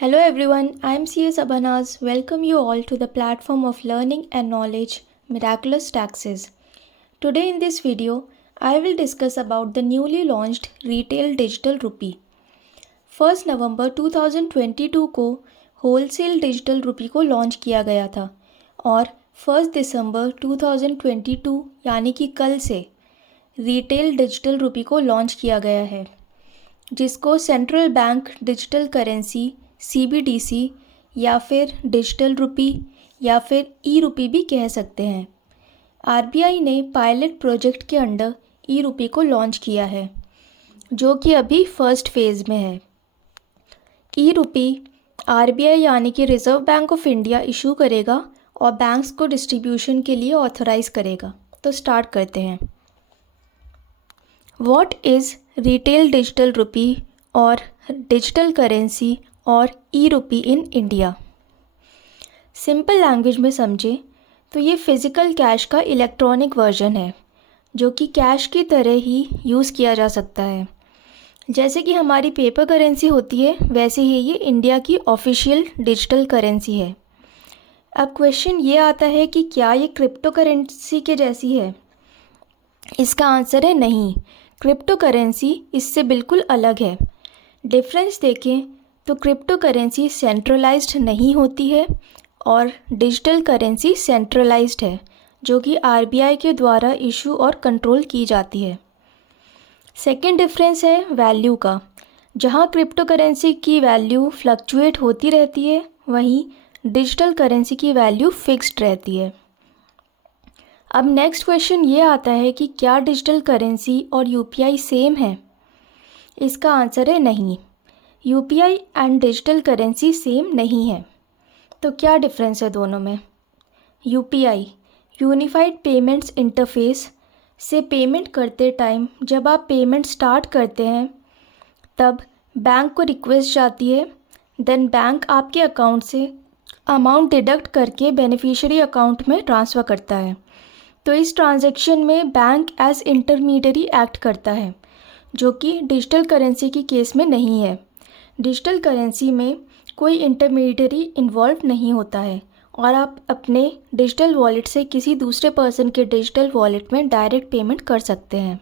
Hello everyone, I am CS Abanaz. Welcome you all to the platform of learning and knowledge, Miraculous Taxes. Today in this video, I will discuss about the newly launched retail digital rupee. 1 नवंबर 2022 को wholesale digital rupee को launch किया गया था और 1 दिसंबर 2022 यानी कि कल से रिटेल डिजिटल रुपी को लॉन्च किया गया है, जिसको central bank digital currency CBDC या फिर डिजिटल रुपी या फिर ई रुपी भी कह सकते हैं। RBI ने पायलट प्रोजेक्ट के अंडर ई रुपी को लॉन्च किया है, जो कि अभी फर्स्ट फेज़ में है। ई रुपी RBI यानी कि reserve bank of India issue करेगा और बैंक्स को डिस्ट्रीब्यूशन के लिए ऑथराइज करेगा। तो स्टार्ट करते हैं। What is retail digital rupee और डिजिटल करेंसी और ई रुपी इन इंडिया? सिंपल लैंग्वेज में समझें तो ये फ़िज़िकल कैश का इलेक्ट्रॉनिक वर्जन है, जो कि कैश की तरह ही यूज़ किया जा सकता है। जैसे कि हमारी पेपर करेंसी होती है, वैसे ही ये इंडिया की ऑफिशियल डिजिटल करेंसी है। अब क्वेश्चन ये आता है कि क्या ये क्रिप्टो करेंसी के जैसी है? इसका आंसर है नहीं। क्रिप्टो करेंसी इससे बिल्कुल अलग है। डिफरेंस देखें तो क्रिप्टो करेंसी सेंट्रलाइज्ड नहीं होती है और डिजिटल करेंसी सेंट्रलाइज्ड है, जो कि RBI के द्वारा इशू और कंट्रोल की जाती है। सेकेंड डिफरेंस है वैल्यू का। जहां क्रिप्टो करेंसी की वैल्यू फ्लक्चुएट होती रहती है, वहीं डिजिटल करेंसी की वैल्यू फिक्स्ड रहती है। अब नेक्स्ट क्वेश्चन ये आता है कि क्या डिजिटल करेंसी और UPI सेम है? इसका आंसर है नहीं। UPI and digital currency same नहीं है। तो क्या डिफरेंस है दोनों में? UPI यूनिफाइड पेमेंट्स इंटरफेस से पेमेंट करते टाइम जब आप पेमेंट स्टार्ट करते हैं, तब बैंक को रिक्वेस्ट जाती है, देन बैंक आपके अकाउंट से अमाउंट डिडक्ट करके बेनिफिशियरी अकाउंट में ट्रांसफ़र करता है। तो इस ट्रांजैक्शन में बैंक एज इंटरमीडियरी एक्ट करता है, जो कि डिजिटल करेंसी की केस में नहीं है। डिजिटल करेंसी में कोई इंटरमीडियरी इन्वॉल्व नहीं होता है और आप अपने डिजिटल वॉलेट से किसी दूसरे पर्सन के डिजिटल वॉलेट में डायरेक्ट पेमेंट कर सकते हैं।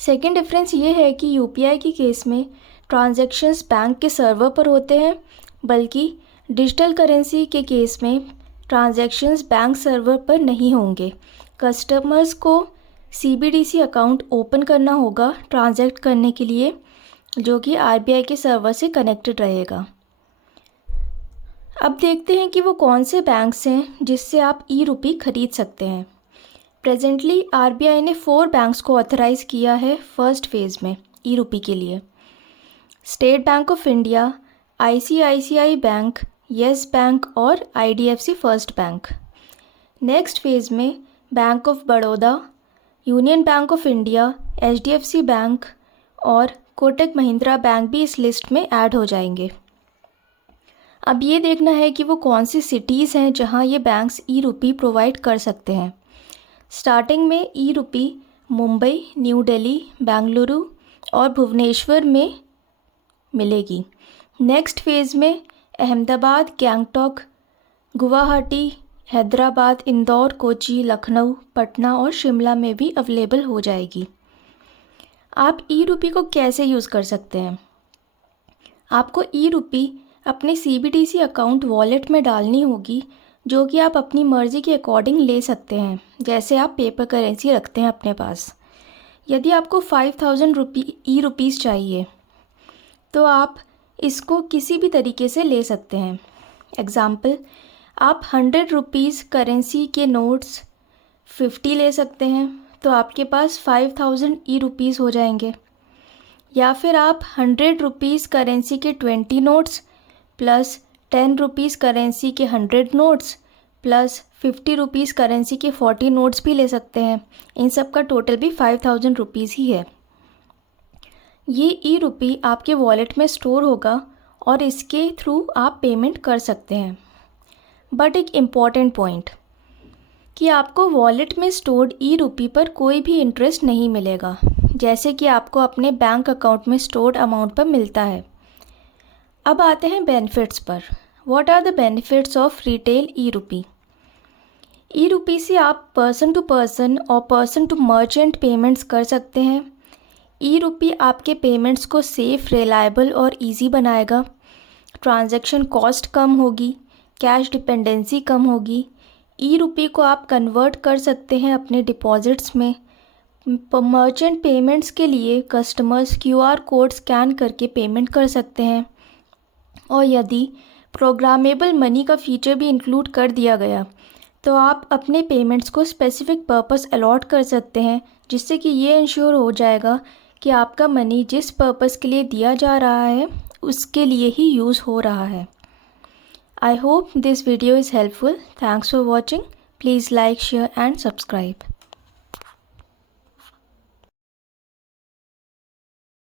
सेकेंड डिफरेंस ये है कि UPI की केस में ट्रांजैक्शंस बैंक के सर्वर पर होते हैं, बल्कि डिजिटल करेंसी के केस में ट्रांजैक्शंस बैंक सर्वर पर नहीं होंगे। कस्टमर्स को CBDC अकाउंट ओपन करना होगा ट्रांजैक्ट करने के लिए, जो कि RBI के सर्वर से कनेक्टेड रहेगा। अब देखते हैं कि वो कौन से बैंक्स हैं जिससे आप ई रुपी खरीद सकते हैं। प्रेजेंटली RBI ने 4 बैंक्स को ऑथराइज़ किया है फर्स्ट फेज़ में ई रुपी के लिए। State Bank of India, ICICI Bank, Yes Bank और IDFC First Bank. Next phase में Bank of Baroda, Union Bank of India, HDFC Bank और कोटक महिंद्रा बैंक भी इस लिस्ट में ऐड हो जाएंगे। अब ये देखना है कि वो कौन सी सिटीज़ हैं जहां ये बैंक्स ई रुपी प्रोवाइड कर सकते हैं। स्टार्टिंग में ई रुपी मुंबई, न्यू दिल्ली, बेंगलुरु और भुवनेश्वर में मिलेगी। नेक्स्ट फेज़ में अहमदाबाद, गैंगटॉक, गुवाहाटी, हैदराबाद, इंदौर, कोची, लखनऊ, पटना और शिमला में भी अवेलेबल हो जाएगी। आप ई रुपी को कैसे यूज़ कर सकते हैं? आपको ई रुपी अपने CBDC अकाउंट वॉलेट में डालनी होगी, जो कि आप अपनी मर्ज़ी के अकॉर्डिंग ले सकते हैं, जैसे आप पेपर करेंसी रखते हैं अपने पास। यदि आपको 5000 ई रुपीज़ चाहिए, तो आप इसको किसी भी तरीके से ले सकते हैं। एग्ज़ाम्पल, आप 100 रुपीज़ करेंसी के नोट्स 50 ले सकते हैं, तो आपके पास 5000 ई रुपीज़ हो जाएंगे। या फिर आप 100 रुपीज़ करेंसी के 20 नोट्स प्लस 10 रुपीज़ करेंसी के 100 नोट्स प्लस 50 रुपीज़ करेंसी के 40 नोट्स भी ले सकते हैं। इन सब का टोटल भी 5000 रुपीज़ ही है। ये ई रुपी आपके वॉलेट में स्टोर होगा और इसके थ्रू आप पेमेंट कर सकते हैं। बट एक इम्पॉर्टेंट पॉइंट कि आपको वॉलेट में स्टोर्ड ई रुपी पर कोई भी इंटरेस्ट नहीं मिलेगा, जैसे कि आपको अपने बैंक अकाउंट में स्टोर्ड अमाउंट पर मिलता है। अब आते हैं बेनिफिट्स पर। What are the benefits of retail e rupee? E rupee से आप पर्सन टू पर्सन और पर्सन टू मर्चेंट पेमेंट्स कर सकते हैं। ई रुपी आपके पेमेंट्स को सेफ़, रिलायबल और इजी बनाएगा। ट्रांजैक्शन कॉस्ट कम होगी, कैश डिपेंडेंसी कम होगी। ई रुपी को आप कन्वर्ट कर सकते हैं अपने डिपॉजिट्स में। मर्चेंट पेमेंट्स के लिए कस्टमर्स क्यूआर कोड स्कैन करके पेमेंट कर सकते हैं। और यदि प्रोग्रामेबल मनी का फीचर भी इंक्लूड कर दिया गया तो आप अपने पेमेंट्स को स्पेसिफिक पर्पस अलॉट कर सकते हैं, जिससे कि ये इंश्योर हो जाएगा कि आपका मनी जिस पर्पस के लिए दिया जा रहा है उसके लिए ही यूज़ हो रहा है। I hope this video is helpful. Thanks for watching. Please like, share and subscribe.